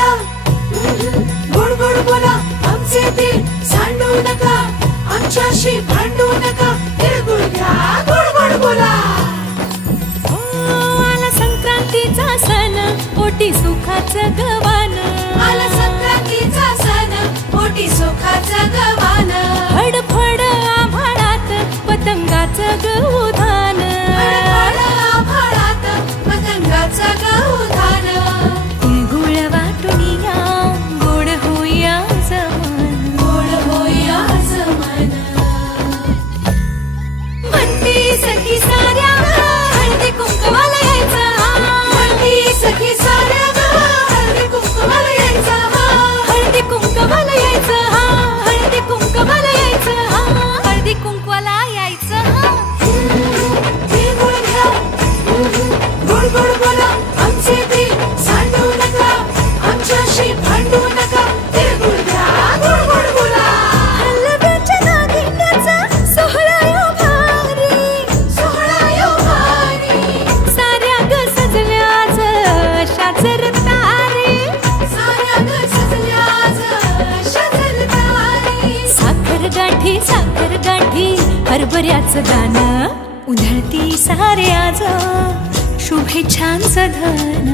घ्या, गोड गोड बोला, आमचे दिल सांडू नका, आमच्याशी भांडू नका, तिळगुळ घ्या, गोड गोड बोला. आला संक्रांतीचा सण, पोटी सुखाचं गवान. आला संक्रांतीचा सण, पोटी सुखाचं गवान. फडफड आभाळात पतंगाचं गौधान. फडफड आभाळात पतंगाचं गौधान. तिळगुळ वाटून या, गोड होईया जमान. गोड होईया जमान. म्हणती सखी साऱ्या हळदी कुंकवाला यायचं. म्हणती सखी साऱ्या हळदी कुंकवाला यायचं. हळदी कुंकवाला यायचं. हळदी कुंकवाला यायचं. हळदी कुंकवाला यायचं. तिळगुळ घ्या, गोड गोड बोला, आमचे दिल सांडू नका, आमच्याशी भांडू नका, तिळगुळ घ्या, गोड गोड बोला. हलव्याच्या नागिण्याचा सोहळा यो भारी. सोहळा यो भारी. साऱ्या ग सजल्याच शाचर तारे. साऱ्या ग सजल्याच शाचर तारे. साखर गाठी हरभऱ्याचं दाणं. उधळती साऱ्याच शुभेच्छांचं धन.